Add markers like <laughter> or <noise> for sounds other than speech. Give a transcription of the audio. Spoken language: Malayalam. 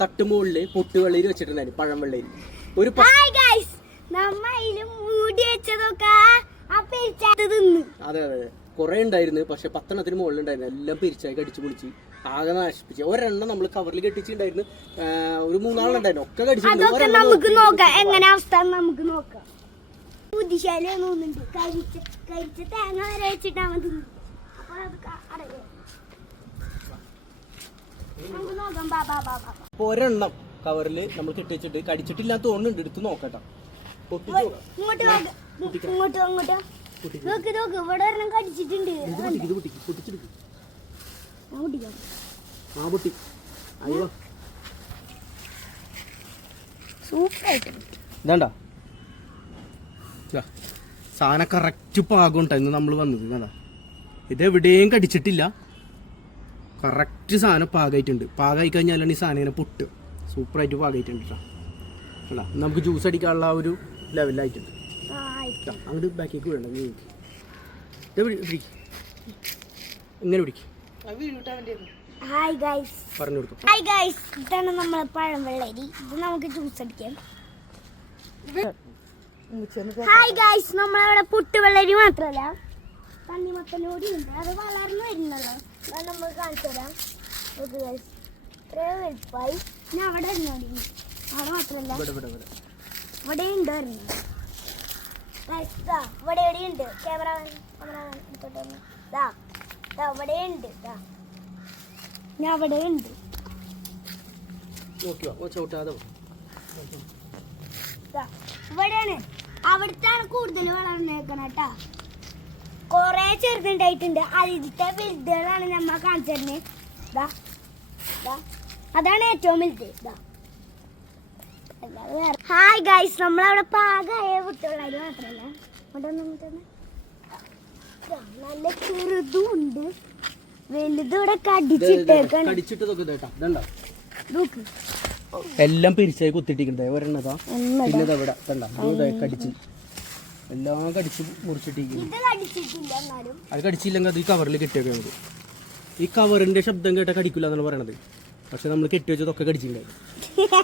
തട്ടുമുകളിൽ പൊട്ടുവെള്ളയിൽ വെച്ചിട്ടുണ്ടായിരുന്നു പഴം വെള്ളയിൽ ഒരു അതെ അതെ കുറെ ഉണ്ടായിരുന്നു പക്ഷെ പത്തെണ്ണത്തിന് മുകളിൽ ഉണ്ടായിരുന്നു എല്ലാം പിരിച്ചായി കടിച്ചു പൊളിച്ച് ആകെ നശിപ്പിച്ചു. ഒരെണ്ണം നമ്മൾ കവറിൽ കെട്ടിച്ചിട്ടുണ്ടായിരുന്നു. ഒരു മൂന്നാളുണ്ടായിരുന്നു ഒക്കെ കടിച്ചിട്ടുണ്ട് അതൊക്കെ ഒരെണ്ണം നമുക്ക് നോക്കി. നോക്കാം എങ്ങനെ അവസ്ഥ എന്ന് നമുക്ക് നോക്കാം ബുദ്ധിശാലി തോന്നുന്നുണ്ട് കരിച്ച കരിച്ച തേങ്ങ വരെ വെച്ചിട്ടാണ് തിന്നു അപ്പൊ ഒരെണ്ണം കവറിൽ നമ്മൾ കെട്ടിച്ചിട്ട് കടിച്ചിട്ടില്ലാത്ത തോന്നുന്നുണ്ട് എടുത്ത് നോക്കട്ടെ. ഇതാണ്ടാ. സാധനം കറക്റ്റ് പാകം ഉണ്ടായിരുന്നു നമ്മൾ വന്നത്. ഇതെവിടെയും കടിച്ചിട്ടില്ല. കറക്റ്റ് സാധനം പാകമായിട്ടുണ്ട്. പാകമായി കഴിഞ്ഞാലാണ് ഈ സാധനം ഇങ്ങനെ പൊട്ട് സൂപ്പറായിട്ട് പാകമായിട്ടുണ്ട് കേട്ടോ അല്ല നമുക്ക് ജ്യൂസ് അടിക്കാനുള്ള ആ ഒരു ലെവലായിട്ടുണ്ട് അങ്ങോട്ട് ബാക്കിലേക്ക് വേണ്ട പിടിക്ക് ഇങ്ങനെ പിടിക്ക്. ഹായ് ഗൈസ് പറഞ്ഞു കൊടുക്കും ഹായ് ഗൈസ് ഇതാണ് നമ്മളെ പഴം വെള്ളരി ഇത് നമുക്ക് ജ്യൂസ് അടിക്കാം. ഹായ് ഗൈസ് നമ്മളവിടെ പുട്ടുവെള്ളരി മാത്രമല്ല തണ്ണിമത്തനോടി ഉണ്ട് അത് വളർന്നു വരുന്നല്ലോ അത് നമ്മൾ കാണിച്ചു തരാം ഓക്കെ ഗൈസ് ഇത്രയും വലുപ്പമായി. ഞാൻ അവിടെ ഇരുന്നോടി അവിടെ മാത്രമല്ല. ഇവിടെ ഉണ്ട്. Guys, ഇവിടെ ഇവിടെ ഉണ്ട്. ക്യാമറ ക്യാമറ എടുത്തോട്ട്. ദാ ദാ ഇവിടെ ഉണ്ട്. ദാ. ഞാൻ അവിടെ ഉണ്ട്. നോക്കി ഇവിടെയാണ്. അവിടുത്തെ കൂടുതൽ വളർന്നേക്കണം കേട്ടാ. കൊറേ ചെറുതുണ്ടായിട്ടുണ്ട്. അതിലത്തെ വലുതുകളാണ് നമ്മ കാണിച്ചിരുന്നത് ദാ, ദാ. അതാണ് ഏറ്റവും വലുത്. ഹായ് ഗൈസ് നമ്മളവിടെ പാകമായ കുട്ടികളായി മാത്രമല്ല. നല്ല ചെറുതും ഉണ്ട്. വലുതും ഇവിടെ ഇത് ഇത് ഇത് കടിച്ചിട്ടേക്കാണ്. കടിച്ചിട്ടതൊക്കെ ഇതേട്ടാ. ഇതണ്ട? നോക്ക്. എല്ലാം പിരിച്ചായി കുത്തിട്ടിക്കണ്ടേ ഒരെണ്ണതാ. പിന്നെ കടിച്ച്. എല്ലാം കടിച്ച് മുറിച്ചിട്ടിരിക്കുന്നു. അത് കടിച്ചില്ലെങ്കിൽ അത് ഈ കവറിൽ കെട്ടിയൊക്കെ നമുക്ക് ഈ കവറിന്റെ ശബ്ദം കേട്ടാൽ കടിക്കില്ല എന്നാണ് പറയണത്. പക്ഷെ നമ്മൾ കെട്ടി വെച്ചതൊക്കെ കടിച്ചിട്ടുണ്ടായി <laughs>